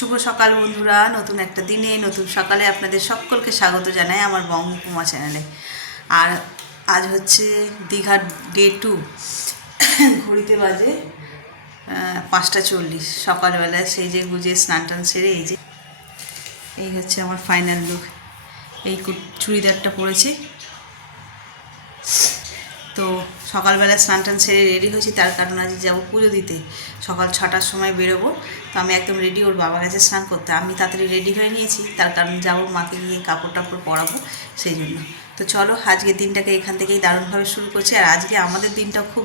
শুভ সকাল বন্ধুরা, নতুন একটা দিনে নতুন সকালে আপনাদের সকলকে স্বাগত জানাই আমার বঙ্গকুমা চ্যানেলে। আর আজ হচ্ছে দীঘার ডে 2। ঘড়িতে বাজে 5:40 সকালবেলায় সেই যে গুজে স্নান টান সেরে এই হচ্ছে আমার ফাইনাল লুক। এই চুড়িদারটা পরেছি। তো সকালবেলা স্নান টান সেরে রেডি হয়েছি, তার কারণ আজ যাবো পুজো দিতে। সকাল 6টার সময় বেরোবো। তো আমি একদম রেডি, ওর বাবা গেছে স্নান করতে, আমি তাড়াতাড়ি রেডি হয়ে নিয়েছি, তার কারণ যাবো মাকে গিয়ে কাপড় টাপড় পরাবো সেই জন্য। তো চলো, আজকের দিনটাকে এখান থেকেই দারুণভাবে শুরু করছি। আর আজকে আমাদের দিনটা খুব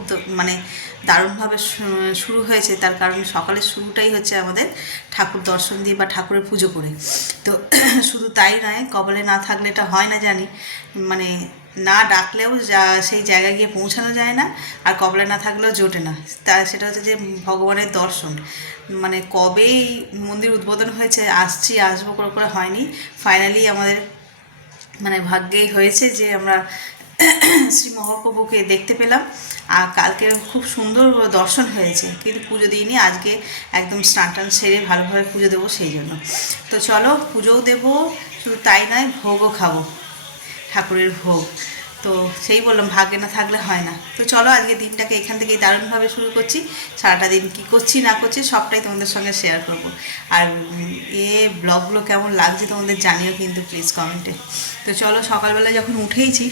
দারুণভাবে শুরু হয়েছে, তার কারণ সকালের শুরুটাই হচ্ছে আমাদের ঠাকুর দর্শন দিয়ে বা ঠাকুরের পুজো করে। তো শুধু তাই নয়, কপালে না থাকলে এটা হয় না জানি, না ডাকলেও সেই জায়গায় গিয়ে পৌঁছানো যায় না, আর কপালে না থাকলেও জোটে না। তা সেটা হচ্ছে যে ভগবানের দর্শন। কবেই মন্দির উদ্বোধন হয়েছে, আসবো করে হয়নি। ফাইনালি আমাদের ভাগ্যেই হয়েছে যে আমরা শ্রী মহাপ্রভুকে দেখতে পেলাম। আর কালকে খুব সুন্দর দর্শন হয়েছে, কিন্তু পুজো দিইনি। আজকে একদম স্নান টান সেরে ভালোভাবে পুজো দেবো সেই জন্য। তো চলো, পুজোও দেবো, শুধু তাই নয় ভোগও খাবো, ঠাকুরের ভোগ। তো সেই বললাম, ভাগ্যে না থাকলে হয় না। তো চলো, আজকে দিনটাকে এখান থেকেই দারুণভাবে শুরু করছি। সারাটা দিন কী করছি না করছি সবটাই তোমাদের সঙ্গে শেয়ার করবো। আর ব্লগগুলো কেমন লাগছে তোমাদের জানিও কিন্তু প্লিজ কমেন্টে। তো চলো, সকালবেলা যখন উঠেইছি,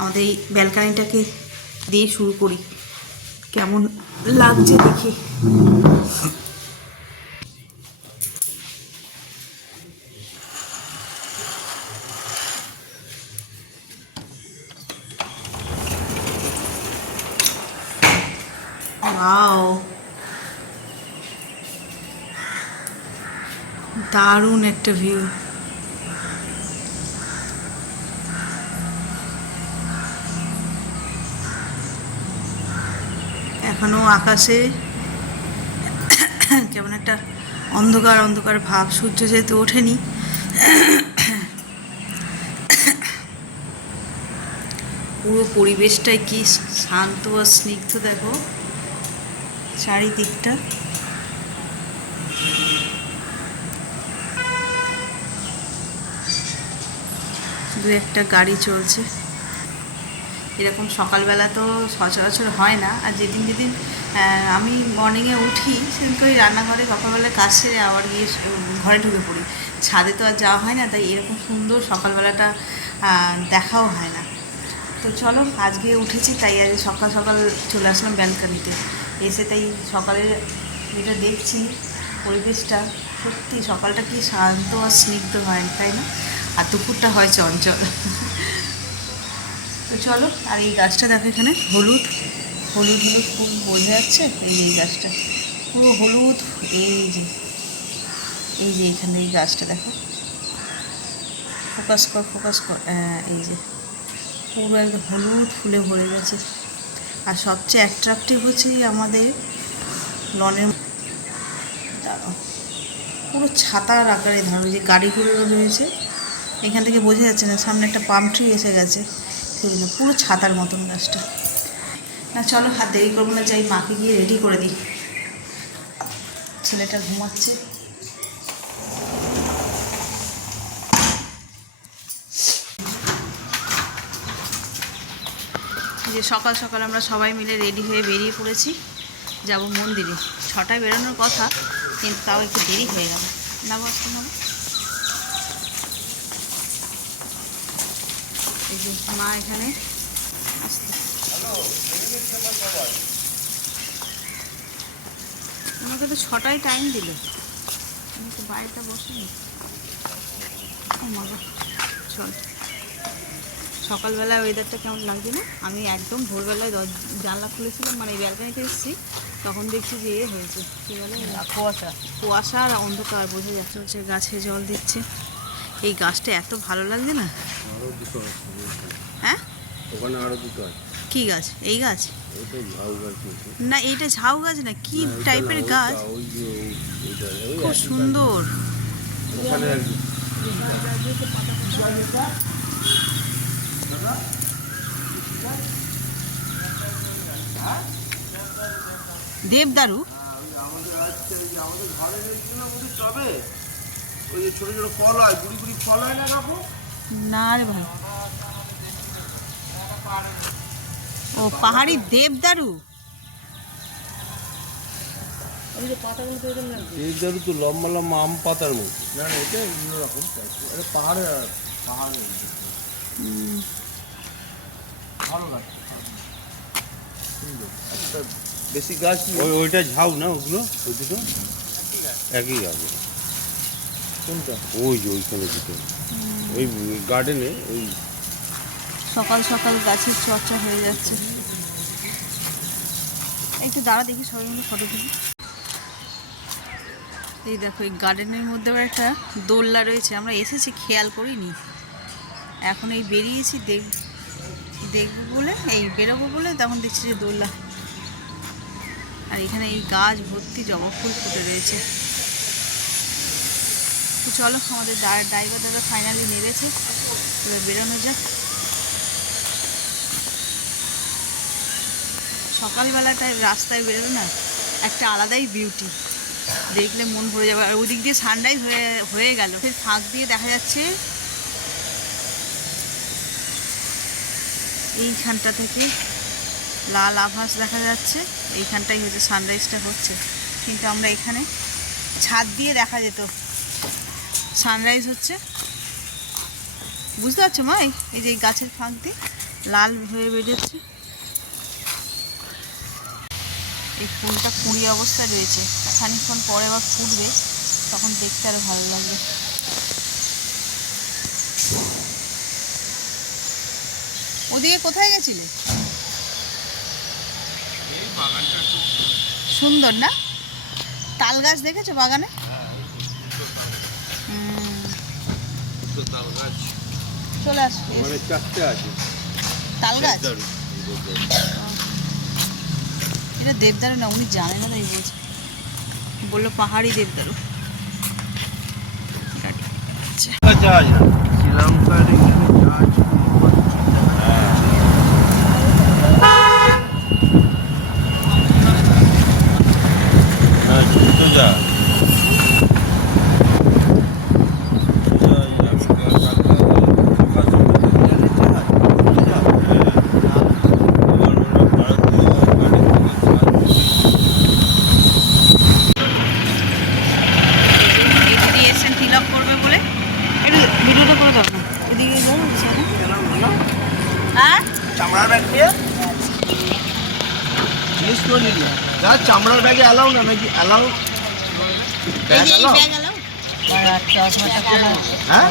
আমাদের এই ব্যালকানিটাকে দিয়ে শুরু করি। কেমন লাগছে দেখি। ওয়াও, দারুণ একটা ভিউ। এখনো আকাশে কেমন একটা অন্ধকার অন্ধকার ভাব, সূর্য যেহেতু ওঠেনি। পুরো পরিবেশটাই কি শান্ত আর স্নিগ্ধ, দেখো চারিদিকটা। দু একটা গাড়ি চলছে। এরকম সকালবেলা তো সচরাচর হয় না। আর যেদিন যেদিন আমি মর্নিংয়ে উঠি, সেদিনকে ওই রান্নাঘরে সকালবেলায় কাজ সেরে আবার গিয়ে ঘরে ঢুকে পড়ি। ছাদে তো আর যাওয়া হয় না, তাই এরকম সুন্দর সকালবেলাটা দেখাও হয় না। তো চলো, আজকে উঠেছি তাই আজ সকাল সকাল চলে আসলাম ব্যালকানিতে। এসে তাই সকালের যেটা দেখছি পরিবেশটা, সত্যি সকালটা কি শান্ত আর স্নিগ্ধ হয়, তাই না? আর দুপুরটা হয় চঞ্চল। তো চলো, আর এই গাছটা দেখো, এখানে হলুদ হলুদ হলুদ ফুল বোঝা যাচ্ছে। এই গাছটা পুরো হলুদ। এই যে এখানে এই গাছটা দেখো, ফোকাস কর। এই যে পুরো একদম হলুদ ফুলে ভরে গেছে। আর সবচেয়ে অ্যাট্রাকটিভ হচ্ছে আমাদের লনের দাঁড়াও, পুরো ছাতার আকারে ধরো যে গাড়িগুলো রয়েছে, এখান থেকে বোঝা যাচ্ছে না, সামনে একটা পাম ট্রি এসে গেছে, সেগুলো পুরো ছাতার মতন গাছটা। না চলো, আর দেরি করবো না, যাই মাকে গিয়ে রেডি করে দিই। ছেলেটা ঘুমাচ্ছে। যে সকাল সকাল আমরা সবাই মিলে রেডি হয়ে বেরিয়ে পড়েছি, যাব মন্দিরে। 6টায় বেরোনোর কথা, কিন্তু তাও একটু দেরি হয়ে গেল। না বসতে না, এই যে মা এখানে আসতে, আমাকে তো 6টায় টাইম দিল, আমি তো বাড়িটা বসিনি। মজা। চল, সকালবেলায় ওয়েদারটা কেমন লাগছে না? আমি একদম ভোরবেলায় জানলা খুলেছিলাম, এই ব্যালকানিতে এসেছি, তখন দেখছি যে হয়েছে কী বলে, কুয়াশা আর অন্ধকার বোঝা যাচ্ছে। হচ্ছে গাছে জল দিচ্ছে। এই গাছটা এত ভালো লাগছে না। হ্যাঁ, ওখানে আরো দুটো আছে। কি গাছ? এই গাছ না, এইটা ঝাউ গাছ না, কি টাইপের গাছ, খুব সুন্দর। দেবদারু আমাদের আজকে ওই যে আমাদের ঘরে রয়েছে না আমাদের টবে, ওই যে ছোটো ছোটো ফল হয়, গুড়ি গুড়ি ফল হয় না কাকু? না রে ভাই, ও পাহাড়ি দেবদারু। দেবদারু তো লম্বা লম্বা আম পাতার মতো। না না, এটা অন্যরকম। এটা পাহাড়ে পাহাড়ে ভালো লাগছে, সুন্দর একটা বেশি গাছ। ওইটা ঝাউ না ওগুলো, ওই দুটো একই গাছ। কোনটা? ওই যে ওইখানে দুটো, ওই গার্ডেনে। ওই সকাল সকাল গাছের চর্চা হয়ে যাচ্ছে। একটু দাঁড়া দেখি, সবাই মিলে ফটো তুলি। এই দেখো, এই গার্ডেনের মধ্যেও একটা দোলনা রয়েছে। আমরা এসেছি খেয়াল করিনি, এখন এই বেরিয়েছি দেখবো বলে, এই বেরোবো বলে, তখন দেখছি যে দোলনা। আর এখানে এই গাছ ভর্তি জবা ফুল ফুটে রয়েছে। তো চলো, আমাদের ড্রাইভার দাদা ফাইনালি নেমেছে, এবার বেরোনো যাক। সকালবেলাটায় রাস্তায় বেরোনো না একটা আলাদাই বিউটি, দেখলে মন ভরে যাবে। আর ওদিক দিয়ে সানরাইজ হয়ে গেল, ফের ফাঁক দিয়ে দেখা যাচ্ছে এইখানটা থেকে লাল আভাস দেখা যাচ্ছে, এইখানটাই হচ্ছে সানরাইজটা হচ্ছে। কিন্তু আমরা এখানে ছাদ দিয়ে দেখা যেত সানরাইজ হচ্ছে, বুঝতে পারছো মা? এই যে গাছের ফাঁক দিয়ে লাল হয়ে বেরোচ্ছে। এই ফুলটা কুঁড়ি অবস্থায় রয়েছে, খানিকক্ষণ পরে আবার ফুটবে, তখন দেখতে আরো ভালো লাগবে। ওদিকে কোথায় গেছিলে? সুন্দর না? তাল গাছ দেখেছো বাগানে? চলে আসবে, চারটে আছে তাল গাছ। এটা দেবদারু না, উনি জানেন না, তাই বলছে, বললো পাহাড়ি দেবদারু। শ্রীলঙ্কার চামড়ার ব্যাগ দিয়ে জিজ্ঞেস করে নিলি দাদা, চামড়ার ব্যাগে অ্যালাউ না নাকি? Allow bag allow? হ্যাঁ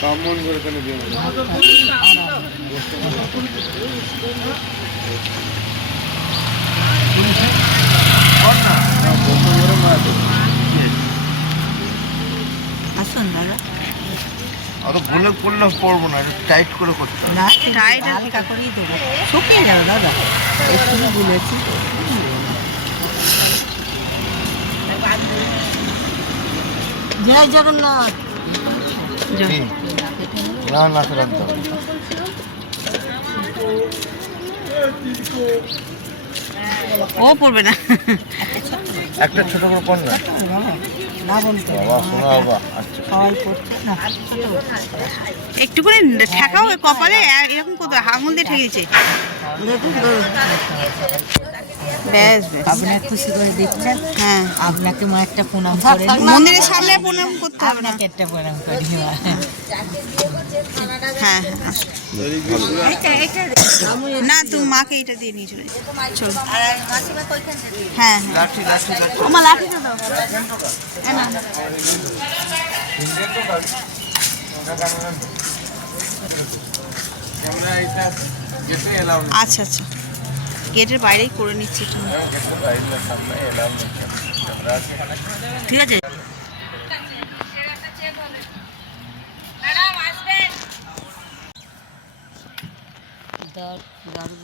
ব্রাহ্মণ করে কেন দিয়ে আসুন দাদা। অত বলে করলে পড়বো না, টাইট করে করতে হবে। না, টাইট হালকা করেই দেবো, শুকিয়ে যাবে দাদা। একটু বলেছি জয় জগন্নাথ। জগন্নাথের একদম ও পড়বে না, একটা ছোট করে কোন না বাবা, শোনা বাবা। একটু করে ঠেকাও কপালে, এরকম কত আঙুল দিয়ে ঠেকেছে। ব্যাস ব্যাস, আপনার খুশি করে দিচ্ছেন। হ্যাঁ, আপনাকে মা একটা প্রণাম করে, মন্দিরের সামনে প্রণাম করতে হবে না, একটা প্রণাম করি। হ্যাঁ না, তুমি মাকে এটা দিয়ে নিয়ে চলে চলো। হ্যাঁ হ্যাঁ, আমার লাঠিটা দাও। আচ্ছা আচ্ছা, গেটের বাইরেই করে নিচ্ছি। ঠিক আছে।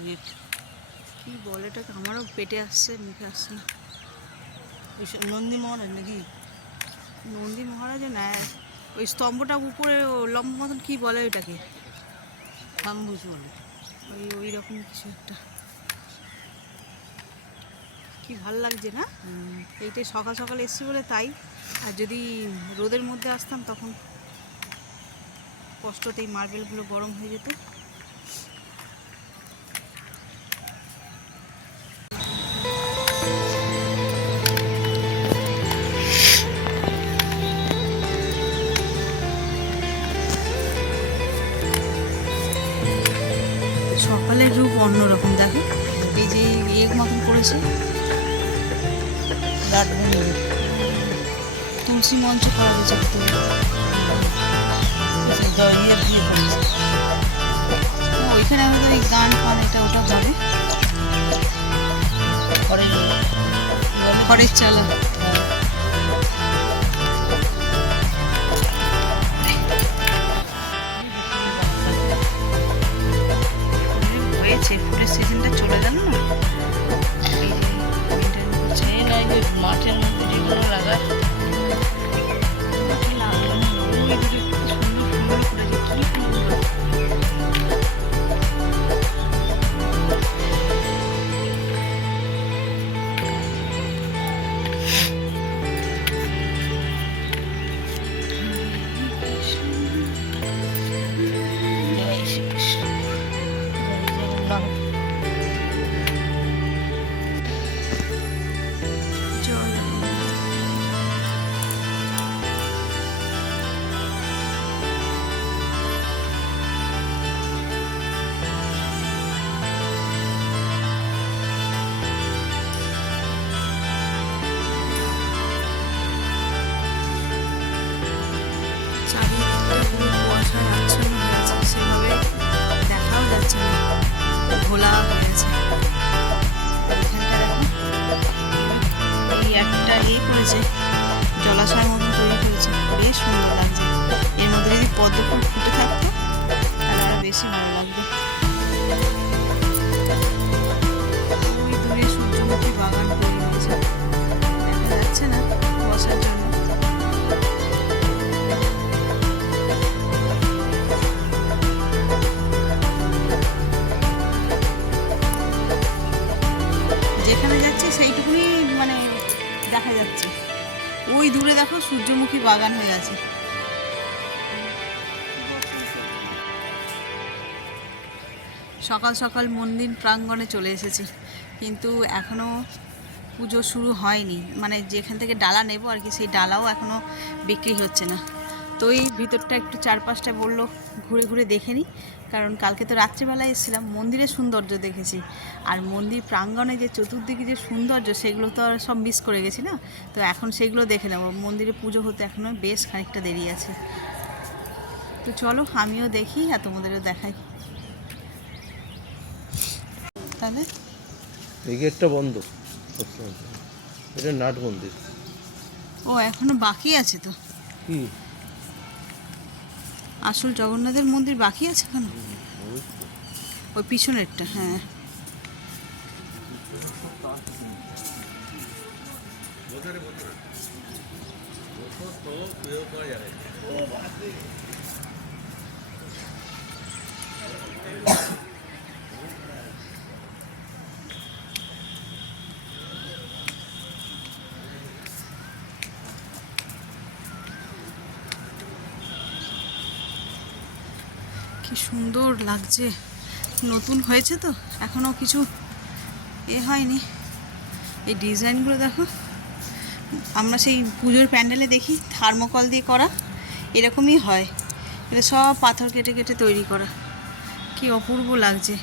গেট কি বলে এটাকে, আমারও পেটে আসছে, মুখে আসছে না। নন্দী মহারাজ নাকি? নন্দী মহারাজা না, ওই স্তম্ভটা উপরে লম্ব মতন কি বলে ওইটাকে, খাম্বুস বলে। ওই রকম কিছু একটা। কি ভাল লাগছে না, এইটাই সকাল সকাল এসছি বলে তাই। আর যদি রোদের মধ্যে আসতাম তখন কষ্টতেই মার্বেলগুলো গরম হয়ে যেত। সকালের রূপ অন্যরকম, দেখো এই যে এক মতন করেছে, রাত মন্দির। তুলসী মঞ্চ করা হয়েছে। ইয়ে দিয়ে করেছে। ওইখানে আমাদের ওই গান ফান এটা ওটা হবে, খড়ের চালা। হয়েছে, ফুলের সিজনটা চলে গেল না। এই নাই যে মাঠের মধ্যে যেগুলো লাগায়, ঘোলা হয়েছে এখানটা, দেখো এই একটা করেছে, জলাশয়ের মতন তৈরি করেছে, বেশ সুন্দর লাগছে। এর মধ্যে যদি পদ্ম ফুল ফুটে থাকতো তাহলে আরো বেশি ভালো লাগতো। ওই দূরে সূর্যমুখী বাগান তৈরি হয়েছে, দেখা যাচ্ছে না বসার জন্য। যেখানে যাচ্ছে সেইটুকুনি মানে দেখা যাচ্ছে, ওই দূরে দেখো সূর্যমুখী বাগান হয়ে আছে। সকাল সকাল মন্দির প্রাঙ্গণে চলে এসেছি, কিন্তু এখনও পুজো শুরু হয়নি, মানে যেখান থেকে ডালা নেব আর কি, সেই ডালাও এখনও বিক্রি হচ্ছে না। তো এই ভিতরটা একটু চারপাশটা বললো ঘুরে ঘুরে দেখে নিই, কারণ কালকে তো রাত্রিবেলায় এসেছিলাম, মন্দিরের সৌন্দর্য দেখেছি, আর মন্দির প্রাঙ্গণে যে চতুর্দিকে যে সৌন্দর্য সেগুলো তো আর সব মিস করে গেছি না। তো এখন সেগুলো দেখে নেব, মন্দিরে পুজো হতে এখনও বেশ খানিকটা দেরি আছে। তো চলো আমিও দেখি আর তোমাদেরও দেখাই। তাহলে এই গেটটা বন্ধ, এটা নাট মন্দির। ও এখনো বাকি আছে তো, কি আসল জগন্নাথের মন্দির বাকি আছে কেন? ওই পিছনেরটা, হ্যাঁ। কি সুন্দর লাগছে, নতুন হয়েছে তো এখনও কিছু হয়নি। এই ডিজাইনগুলো দেখো, আমরা সেই পুজোর প্যান্ডেলে দেখি থার্মোকল দিয়ে করা, এরকমই হয়, এটা সব পাথর কেটে কেটে তৈরি করা, কি অপূর্ব লাগছে।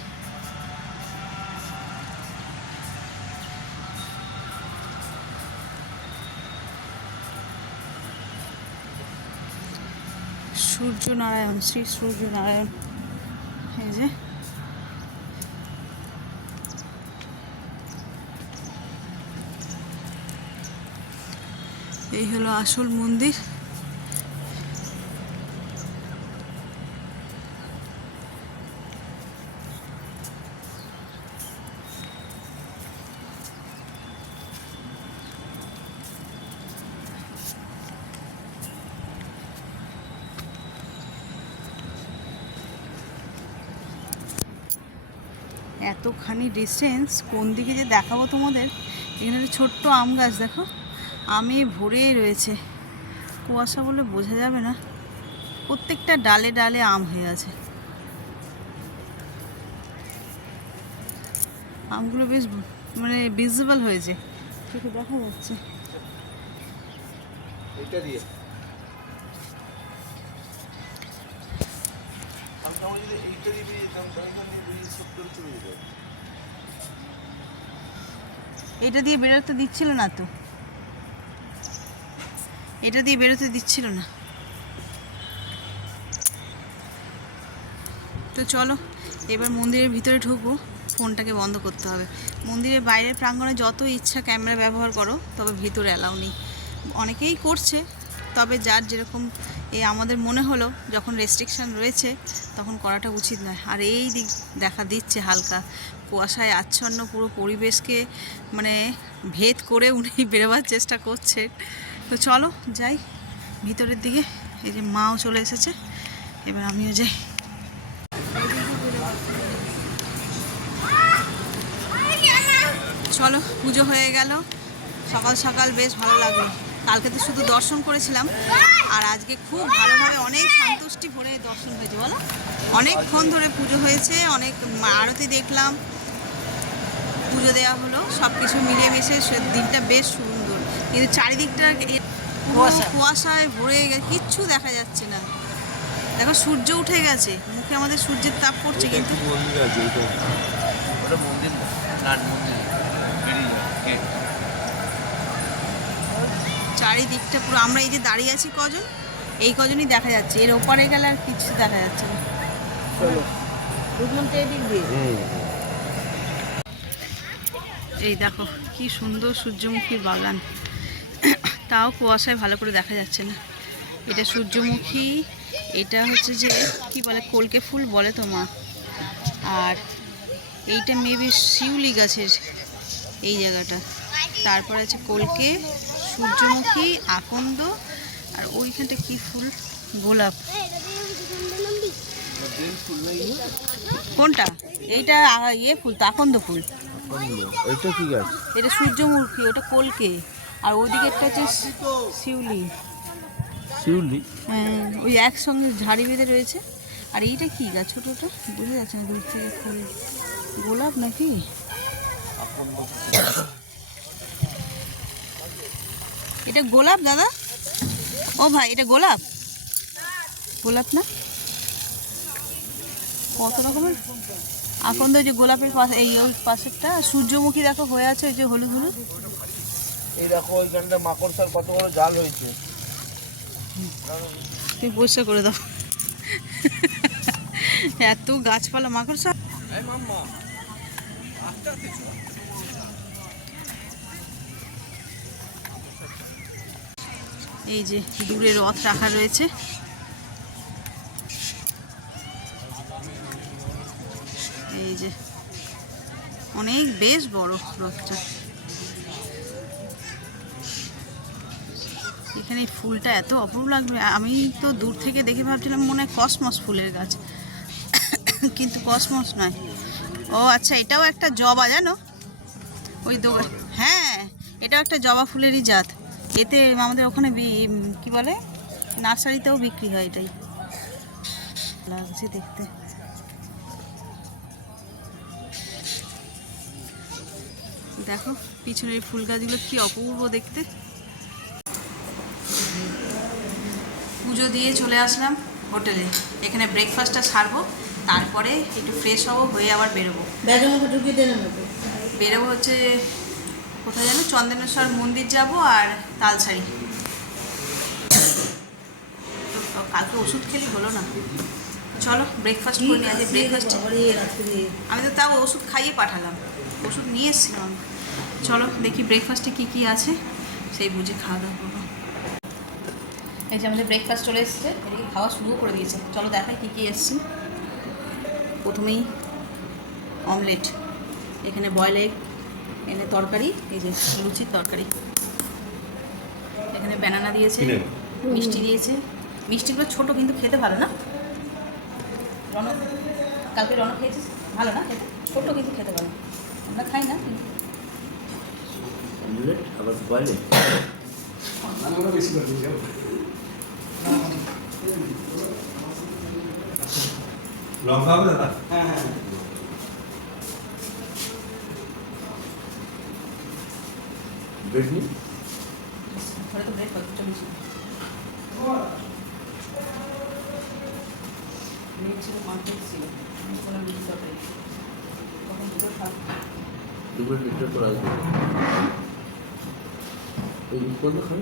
সূর্যনারায়ণ, শ্রী সূর্যনারায়ণ, এই যে এই হলো আসল মন্দির। এতখানি ডিস্টেন্স কোন দিকে যে দেখাবো তোমাদের। এখানে একটা ছোট্ট আম গাছ দেখো, আমে ভরেই রয়েছে, কুয়াশা বলে বোঝা যাবে না, প্রত্যেকটা ডালে ডালে আম হয়ে আছে। আমগুলো বেশ মানে ভিজিবল হয়েছে, চোখে দেখা যাচ্ছে। এটা দিয়ে এটা দিয়ে বেরোতে দিচ্ছিল না তো, এটা দিয়ে বেরোতে দিচ্ছিল না। তো চলো এবার মন্দিরের ভিতরে ঢুকবো, ফোনটাকে বন্ধ করতে হবে। মন্দিরের বাইরের প্রাঙ্গণে যত ইচ্ছা ক্যামেরা ব্যবহার করো, তবে ভিতরে অ্যালাউ নেই। অনেকেই করছে, তবে যার যেরকম আমাদের মনে হলো যখন রেস্ট্রিকশান রয়েছে তখন করাটা উচিত নয়। আর এই দিক দেখা দিচ্ছে হালকা কুয়াশায় আচ্ছন্ন পুরো পরিবেশকে মানে ভেদ করে উনি বেরোবার চেষ্টা করছেন। তো চলো যাই ভিতরের দিকে। এই যে মাও চলে এসেছে, এবার আমিও যাই। চলো পুজো হয়ে গেল, সকাল সকাল বেশ ভালো লাগলো। কালকে তো শুধু দর্শন করেছিলাম, আর আজকে খুব ভালোভাবে অনেক সন্তুষ্টি ভরে দর্শন হয়েছে। বলো, অনেকক্ষণ ধরে পুজো হয়েছে, অনেক আরতি দেখলাম, পুজো দেওয়া হলো, সব কিছু মিলিয়ে মিশে দিনটা বেশ সুন্দর। কিন্তু চারিদিকটা কুয়াশায় ভরে গেছে, কিচ্ছু দেখা যাচ্ছে না। দেখো সূর্য উঠে গেছে, মুখে আমাদের সূর্যের তাপ পড়ছে, কিন্তু চারিদিকটা পুরো, আমরা এই যে দাঁড়িয়ে আছি কজন, এই কজনই দেখা যাচ্ছে, এর ওপারে গেলে আর কিছু দেখা যাচ্ছে না। এই দেখো কি সুন্দর সূর্যমুখীর বাগান, তাও কুয়াশায় ভালো করে দেখা যাচ্ছে না। এটা সূর্যমুখী, এটা হচ্ছে যে কি বলে কলকে ফুল বলে তো মা, আর এইটা মেবি শিউলি গাছের এই জায়গাটা, তারপর আছে কলকে, সূর্যমুখী, আকন্দ, আর ওইখানটা কি ফুল, গোলাপ। কোনটা? এইটা ইয়ে ফুল তো, আকন্দ ফুল। এটা কি গাছ? এটা সূর্যমুখী, ওটা কলকে, আর ওইদিকে একটা হচ্ছে শিউলি। শিউলি? হ্যাঁ, ওই একসঙ্গে ঝাড়ি বেঁধে রয়েছে। আর এইটা কি গাছ ছোটোটা, বোঝা যাচ্ছে না দূর থেকে, ফুল গোলাপ নাকি? এটা গোলাপ দাদা? ও ভাই, এটা গোলাপ? গোলাপ না, কত রকমের আকন্দ। ওই যে গোলাপের পাশে, এই ওই পাশেরটা সূর্যমুখী দেখো হয়ে আছে, ওই যে হলুদ হলুদ। এই দেখো ওইখানটা মাকড়সার কত বড় জাল হয়েছে, তুমি পরিষ্কার করে দাও। এত গাছপালা, মাকড়সা। এই যে দূরে রথ রাখা রয়েছে, এই যে অনেক বেশ বড় রথটা। এখানে এই ফুলটা এত অপূর্ব লাগবে, আমি তো দূর থেকে দেখে ভাবছিলাম মনে হয় কসমস ফুলের গাছ, কিন্তু কসমস নয়। ও আচ্ছা, এটাও একটা জবা, জানো ওই হ্যাঁ, এটাও একটা জবা ফুলেরই জাত। এতে আমাদের ওখানে কি বলে নার্সারিতেও বিক্রি হয়। এটাই লাগছে দেখতে। দেখো পিছনের ফুল গাছগুলো কি অপূর্ব দেখতে। পুজো দিয়ে চলে আসলাম হোটেলে, এখানে ব্রেকফাস্টটা সারবো, তারপরে একটু ফ্রেশ হবো, হয়ে আবার বেরোবো। বেরোবো হচ্ছে কোথায় যেন, চন্দনেশ্বর মন্দির যাব আর তালসারি। কালকে ওষুধ খেলি হলো না, চলো ব্রেকফাস্ট করে নিয়ে। আজকে ব্রেকফাস্ট আমি তো তাও ওষুধ খাইয়ে পাঠালাম, ওষুধ নিয়ে এসেছিলাম আমি। চলো দেখি ব্রেকফাস্টে কী কী আছে, সেই বুঝে খাওয়া দাওয়া করবো। এই যে আমাদের ব্রেকফাস্ট চলে এসছে, এদিকে খাওয়া শুরু করে দিয়েছে। চলো দেখাই কী কী এসছে। প্রথমেই অমলেট, এখানে বয়েল এগ, এখানে তরকারি, এই যে লুচির তরকারি, এখানে ব্যানানা দিয়েছে, মিষ্টি দিয়েছে। মিষ্টিগুলো ছোটো কিন্তু খেতে ভালো না। কালকে রনক খেয়েছিস? ভালো না খেতে, ছোট্ট কিন্তু খেতে ভালো, আমরা খাই না কিন্তু। অমলেট আবার বয়েল আমরা বেশি করে দিই লঙ্কা হবে দাদা? হ্যাঁ হ্যাঁ ব্রেড নিন ঘরে তো ব্রেড কতটা বেশি ব্রেড ছিল, মার্কেট ছিল, আমি বললাম রুটি তরকারি, তখন দুটো খাবো। দুপুরে লিটার করে আসবে ওই কত খান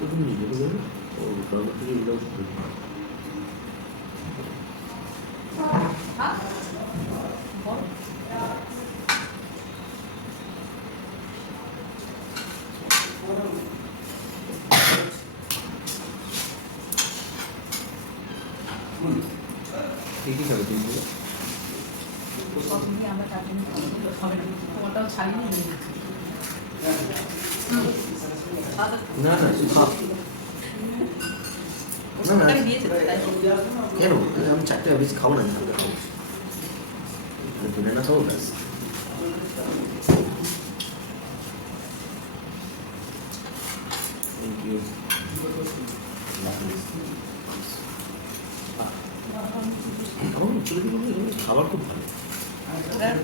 কত নিয়ে যেতে পারবে ও কারণ থেকে এগুলো বড় ঠিকই খাবে কিন্তু প্রথমে আমরা চাটনি হবে না, তোমারটাও ছাড়িয়ে নিয়ে না না তুই খা না না তরকারি দিয়েছে তো, তাই কেন আমি চারটে বেশি খাবো না তুলে না খাবো ব্যাস থ্যাংক ইউ খাবার খুব ভালো এবার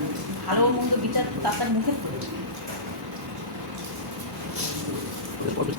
ভালো মন্দ বিচার তার মুখে কত